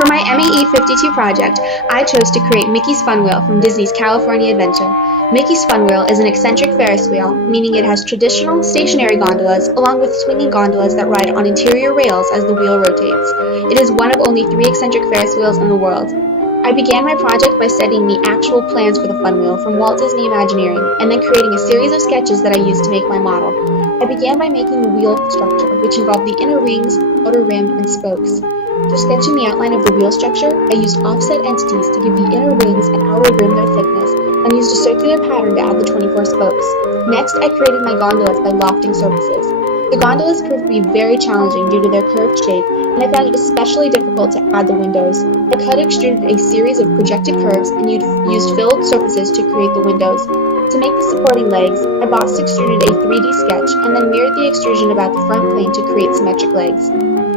For my MAE 52 project, I chose to create Mickey's Fun Wheel from Disney's California Adventure. Mickey's Fun Wheel is an eccentric Ferris wheel, meaning it has traditional stationary gondolas along with swinging gondolas that ride on interior rails as the wheel rotates. It is one of only 3 eccentric Ferris wheels in the world. I began my project by studying the actual plans for the Fun Wheel from Walt Disney Imagineering and then creating a series of sketches that I used to make my model. I began by making the wheel structure, which involved the inner rings, outer rim, and spokes. For sketching the outline of the wheel structure, I used offset entities to give the inner rings and outer rim their thickness, and used a circular pattern to add the 24 spokes. Next, I created my gondolas by lofting surfaces. The gondolas proved to be very challenging due to their curved shape, and I found it especially difficult to add the windows. I cut extruded a series of projected curves and used filled surfaces to create the windows. To make the supporting legs, I box extruded a 3D sketch and then mirrored the extrusion about the front plane to create symmetric legs.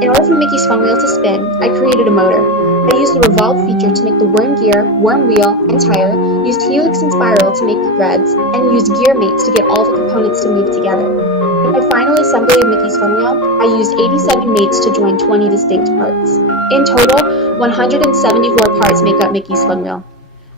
In order for Mickey's Fun Wheel to spin, I created a motor. I used the revolve feature to make the worm gear, worm wheel, and tire, used helix and spiral to make the threads, and used gear mates to get all the components to move together. In my final assembly of Mickey's Fun Wheel, I used 87 mates to join 20 distinct parts. In total, 174 parts make up Mickey's Fun Wheel.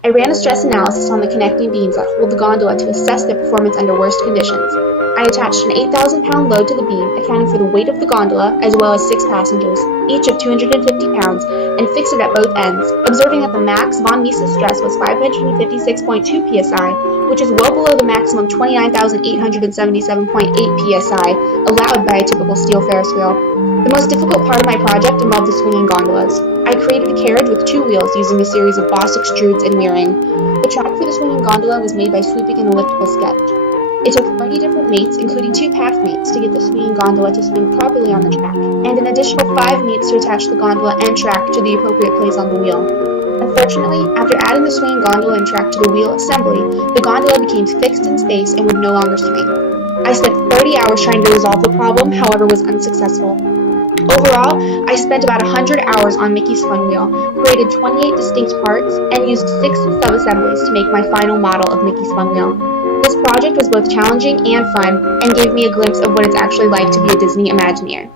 I ran a stress analysis on the connecting beams that hold the gondola to assess their performance under worst conditions. I attached an 8,000-pound load to the beam, accounting for the weight of the gondola, as well as 6 passengers, each of 250 pounds, and fixed it at both ends, observing that the max von Mises stress was 556.2 psi, which is well below the maximum 29,877.8 psi allowed by a typical steel Ferris wheel. The most difficult part of my project involved the swinging gondolas. I created a carriage with 2 wheels using a series of boss extrudes and mirroring. The track for the swinging gondola was made by sweeping an elliptical sketch. It took 30 different mates, including 2 path mates, to get the swinging gondola to swing properly on the track, and an additional 5 mates to attach the gondola and track to the appropriate place on the wheel. Unfortunately, after adding the swinging gondola and track to the wheel assembly, the gondola became fixed in space and would no longer swing. I spent 30 hours trying to resolve the problem, however was unsuccessful. Overall, I spent about 100 hours on Mickey's Fun Wheel, created 28 distinct parts, and used 6 sub-assemblies to make my final model of Mickey's Fun Wheel. This project was both challenging and fun, and gave me a glimpse of what it's actually like to be a Disney Imagineer.